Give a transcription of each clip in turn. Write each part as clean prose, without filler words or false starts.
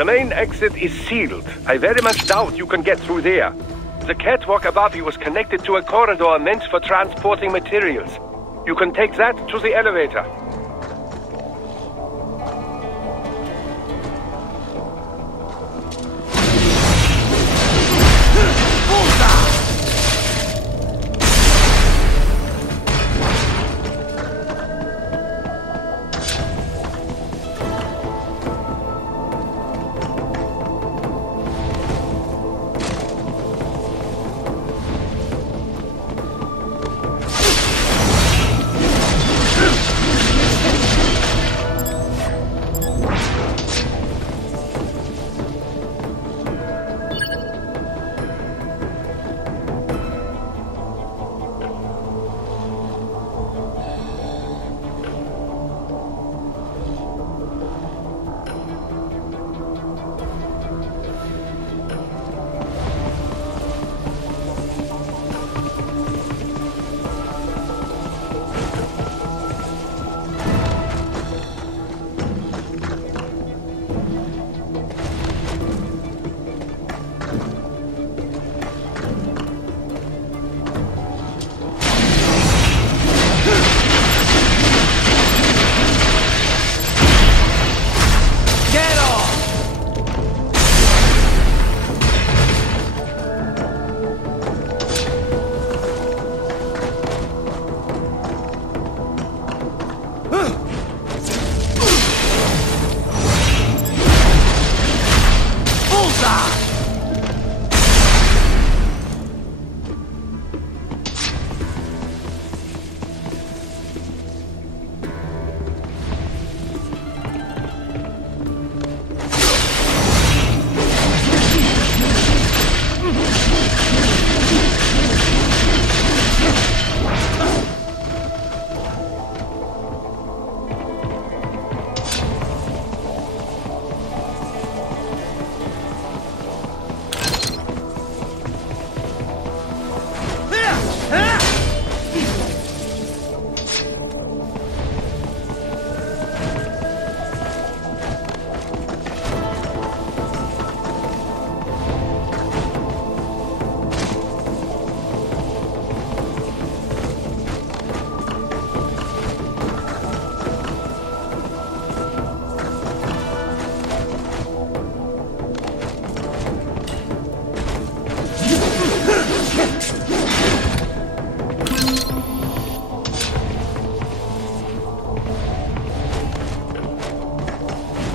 The main exit is sealed. I very much doubt you can get through there. The catwalk above you is connected to a corridor meant for transporting materials. You can take that to the elevator.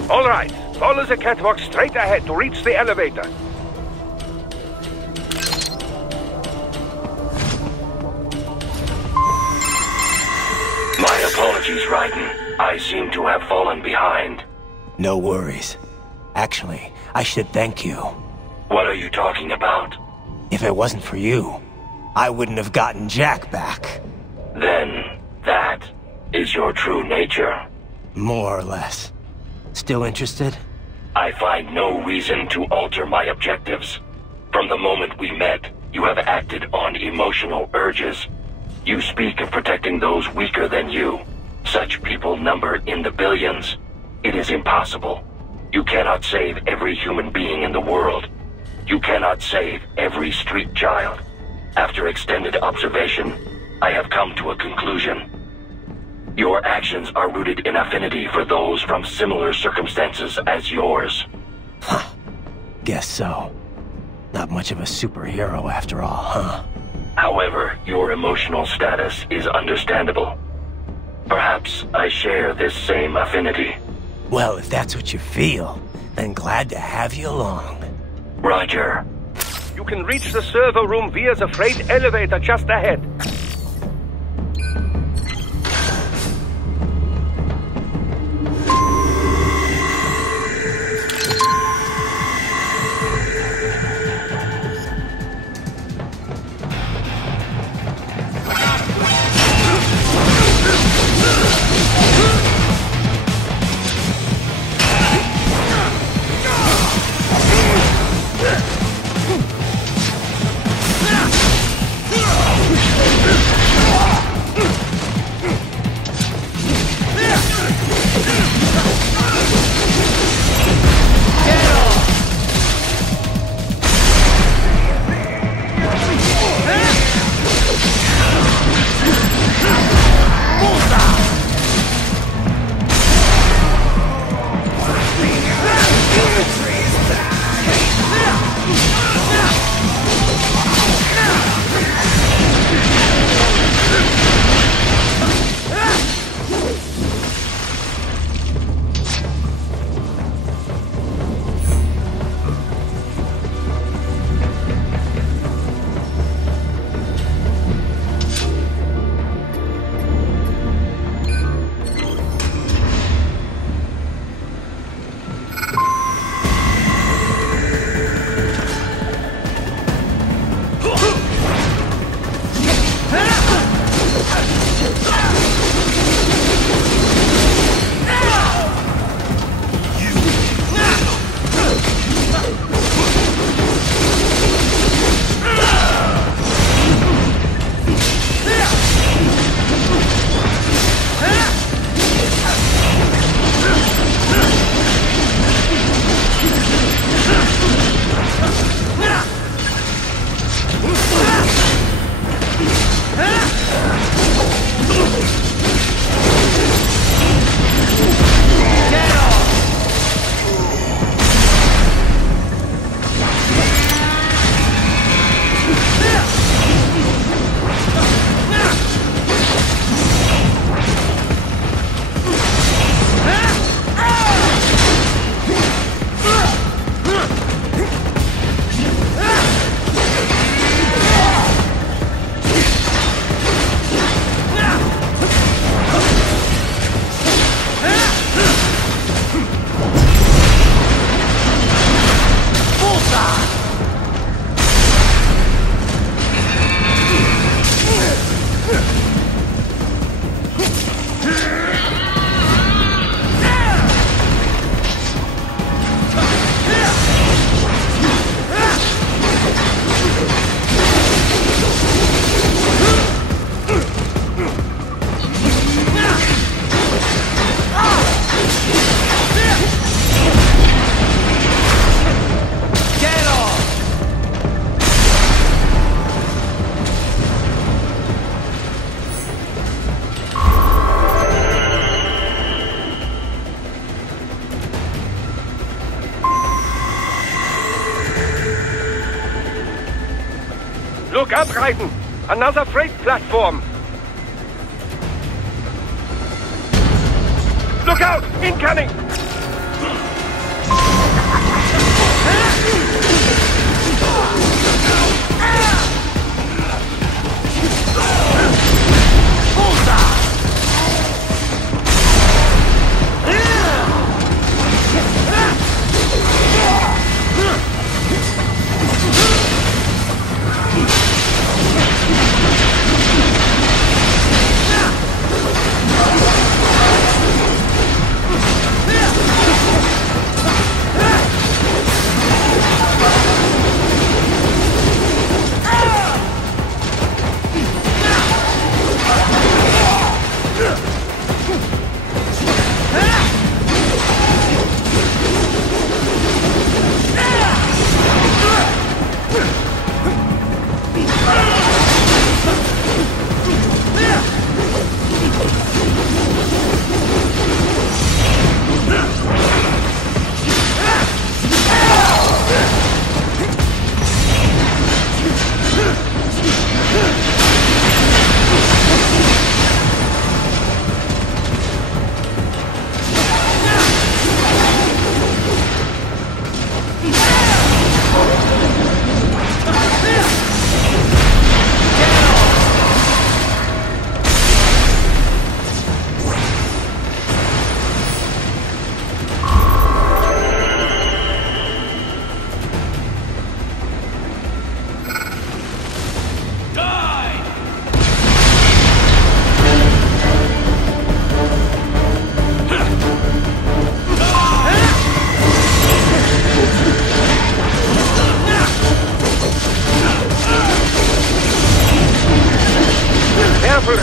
All right, follow the catwalk straight ahead to reach the elevator. My apologies, Raiden. I seem to have fallen behind. No worries. Actually, I should thank you. What are you talking about? If it wasn't for you, I wouldn't have gotten Jack back. Then, that is your true nature. More or less. Still interested? I find no reason to alter my objectives. From the moment we met, you have acted on emotional urges. You speak of protecting those weaker than you. Such people number in the billions. It is impossible. You cannot save every human being in the world. You cannot save every street child. After extended observation, I have come to a conclusion. Your actions are rooted in affinity for those from similar circumstances as yours. Huh. Guess so. Not much of a superhero after all, huh? However, your emotional status is understandable. Perhaps I share this same affinity. Well, if that's what you feel, then glad to have you along. Roger. You can reach the server room via the freight elevator just ahead. Look up, Raiden! Another freight platform! Look out! Incoming!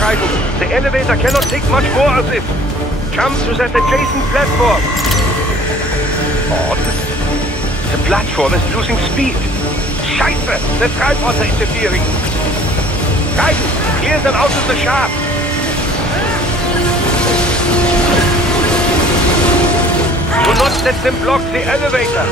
Raiden. The elevator cannot take much more of this. Jump to that adjacent platform. Odd. The platform is losing speed. Scheiße! The tripods are interfering. Raiden, clear them out of the shaft. Do not let them block the elevator.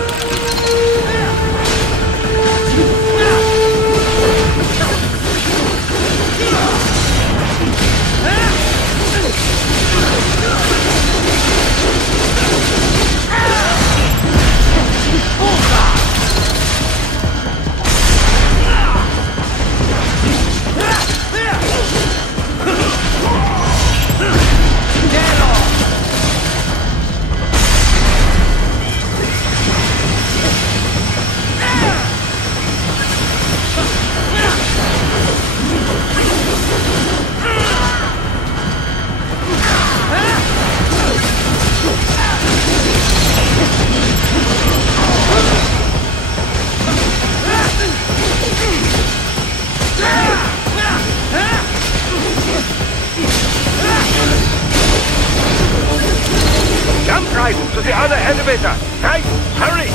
Jump, Raiden, to the other elevator! Raiden, hurry!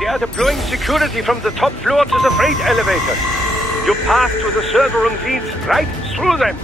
They are deploying security from the top floor to the freight elevators. Your path to the server room leads right through them.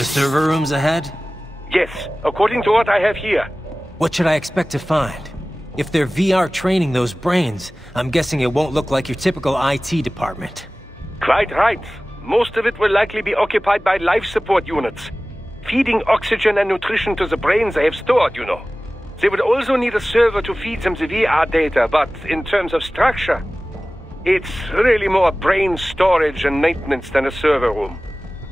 The server room's ahead? Yes, according to what I have here. What should I expect to find? If they're VR training those brains, I'm guessing it won't look like your typical IT department. Quite right. Most of it will likely be occupied by life support units. Feeding oxygen and nutrition to the brains they have stored, you know. They would also need a server to feed them the VR data, but in terms of structure, it's really more brain storage and maintenance than a server room.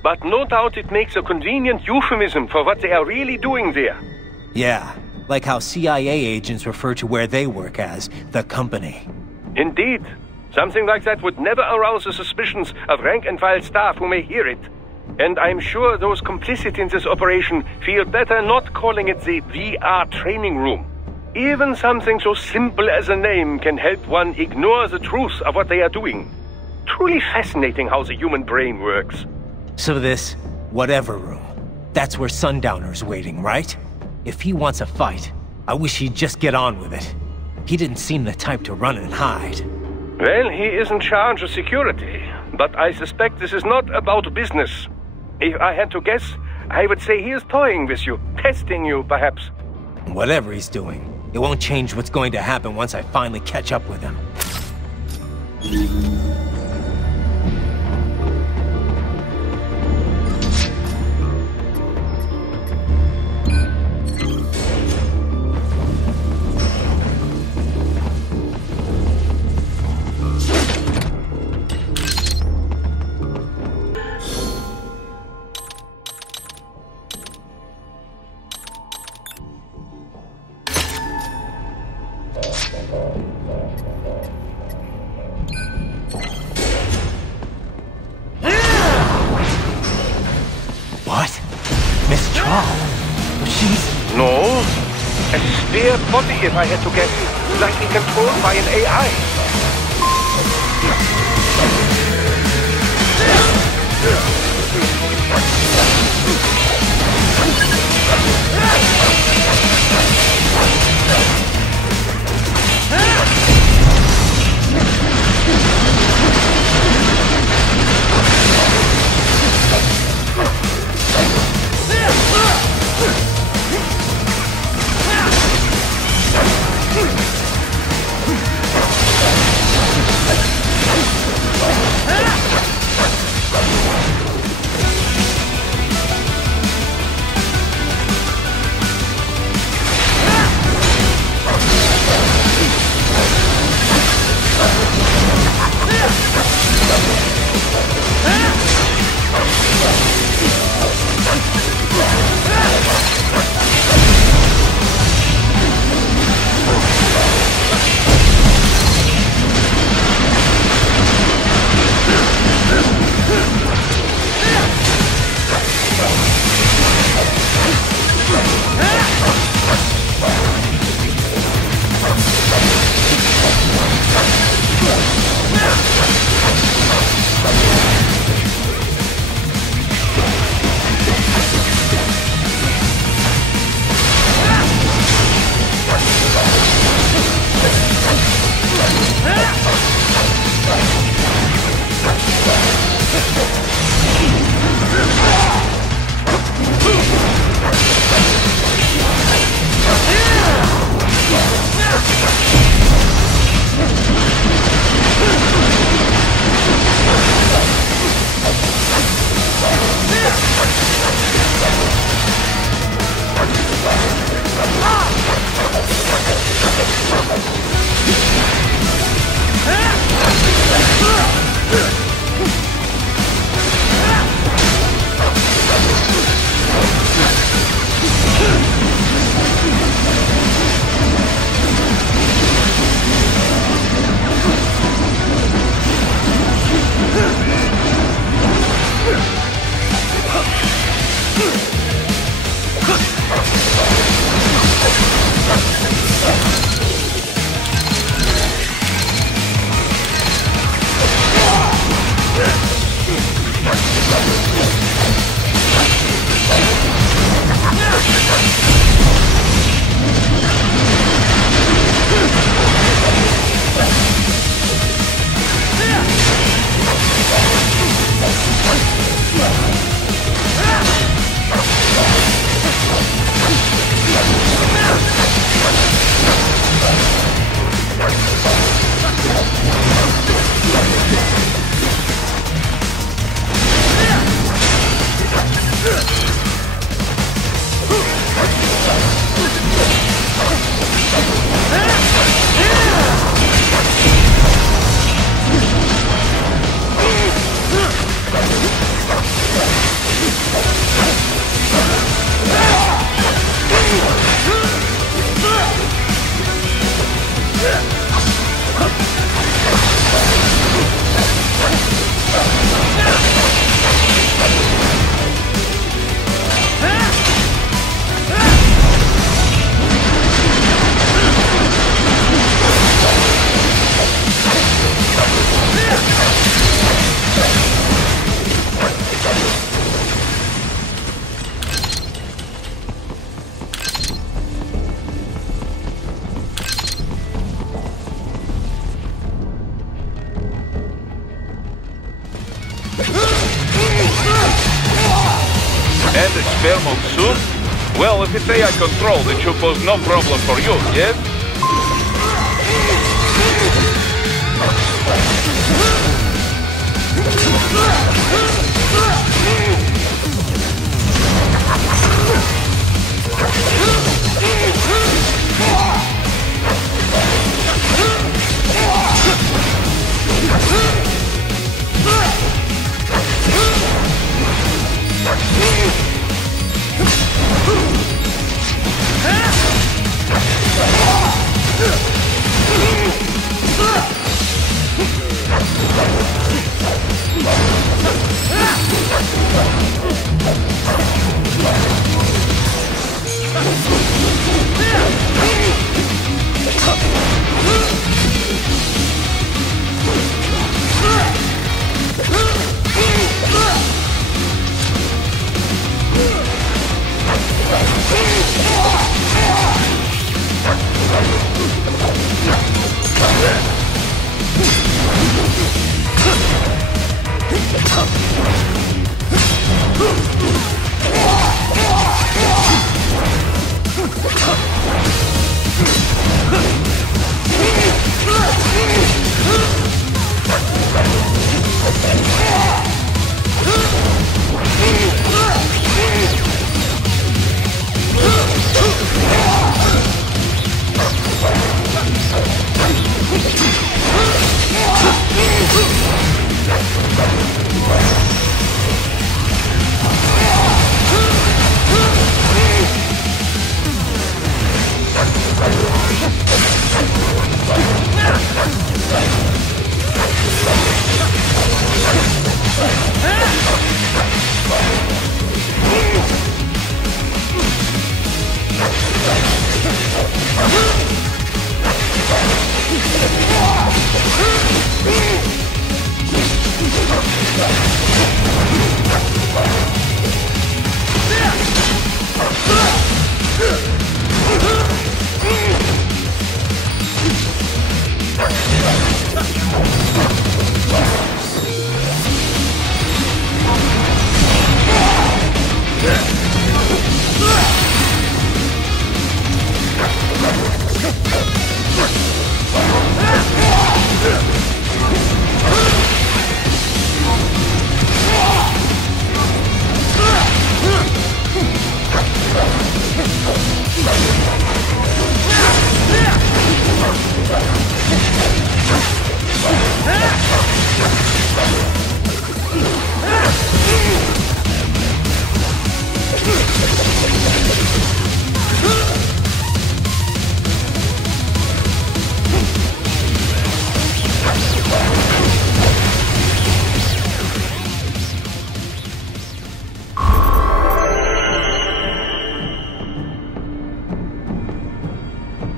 But no doubt it makes a convenient euphemism for what they are really doing there. Yeah, like how CIA agents refer to where they work as the company. Indeed. Something like that would never arouse the suspicions of rank-and-file staff who may hear it. And I'm sure those complicit in this operation feel better not calling it the VR training room. Even something so simple as a name can help one ignore the truth of what they are doing. Truly fascinating how the human brain works. So this, whatever room, that's where Sundowner's waiting, right? If he wants a fight, I wish he'd just get on with it. He didn't seem the type to run and hide. Well, he is in charge of security, but I suspect this is not about business. If I had to guess, I would say he is toying with you, testing you, perhaps. Whatever he's doing, it won't change what's going to happen once I finally catch up with him. What? Mistral? She's... No. A spare body, if I had to guess. Likely controlled by an AI. said Mistral Monsoon? Well, if it's AI controlled, it should pose no problem for you, yes?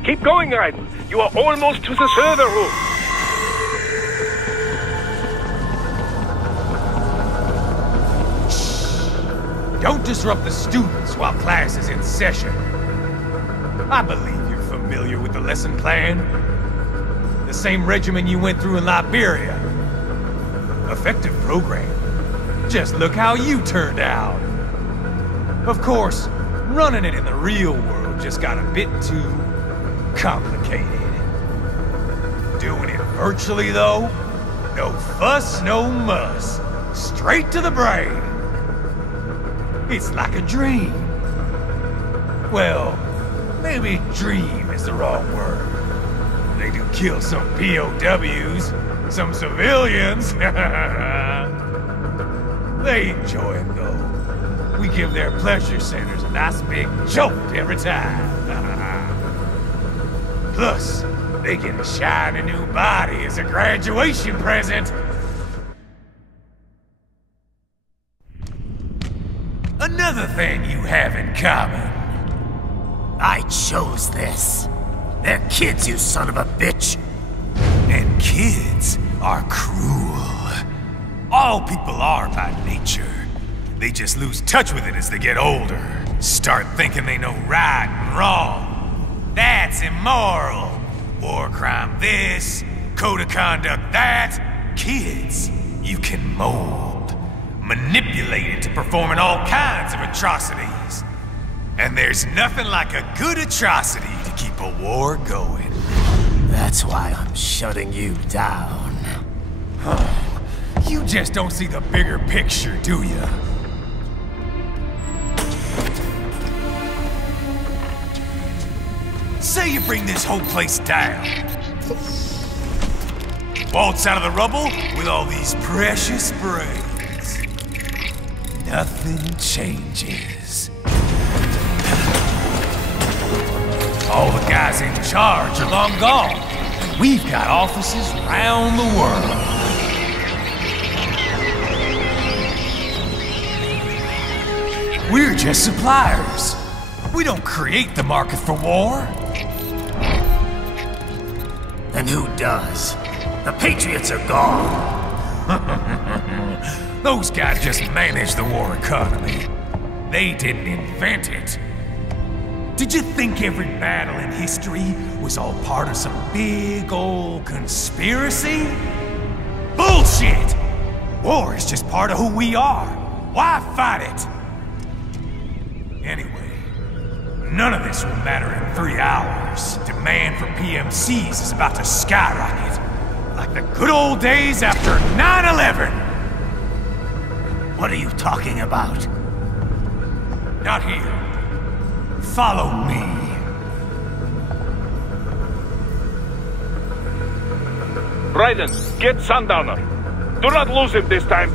Keep going, Raiden. You are almost to the server room. Don't disrupt the students while class is in session. I believe you're familiar with the lesson plan. The same regimen you went through in Liberia. Effective program. Just look how you turned out. Of course, running it in the real world just got a bit too complicated. Doing it virtually, though? No fuss, no muss. Straight to the brain. It's like a dream. Well, maybe dream is the wrong word. They do kill some POWs, some civilians. They enjoy it, though. We give their pleasure centers a nice big jolt every time. Plus, they get a shiny new body as a graduation present. Another thing you have in common. I chose this. They're kids, you son of a bitch. And kids are cruel. All people are by nature. They just lose touch with it as they get older. Start thinking they know right and wrong. That's immoral. War crime this, code of conduct that. Kids, you can mold. manipulated to performing all kinds of atrocities. And there's nothing like a good atrocity to keep a war going. That's why I'm shutting you down. You just don't see the bigger picture, do you? Say you bring this whole place down. Waltz out of the rubble with all these precious brains. Nothing changes. All the guys in charge are long gone, and we've got offices around the world. We're just suppliers. We don't create the market for war. And who does? The Patriots are gone. Those guys just manage the war economy. They didn't invent it. Did you think every battle in history was all part of some big old conspiracy? Bullshit! War is just part of who we are. Why fight it? Anyway, none of this will matter in 3 hours. Demand for PMCs is about to skyrocket. Like the good old days after 9/11. What are you talking about? Not here. Follow me. Raiden, get Sundowner. Do not lose him this time.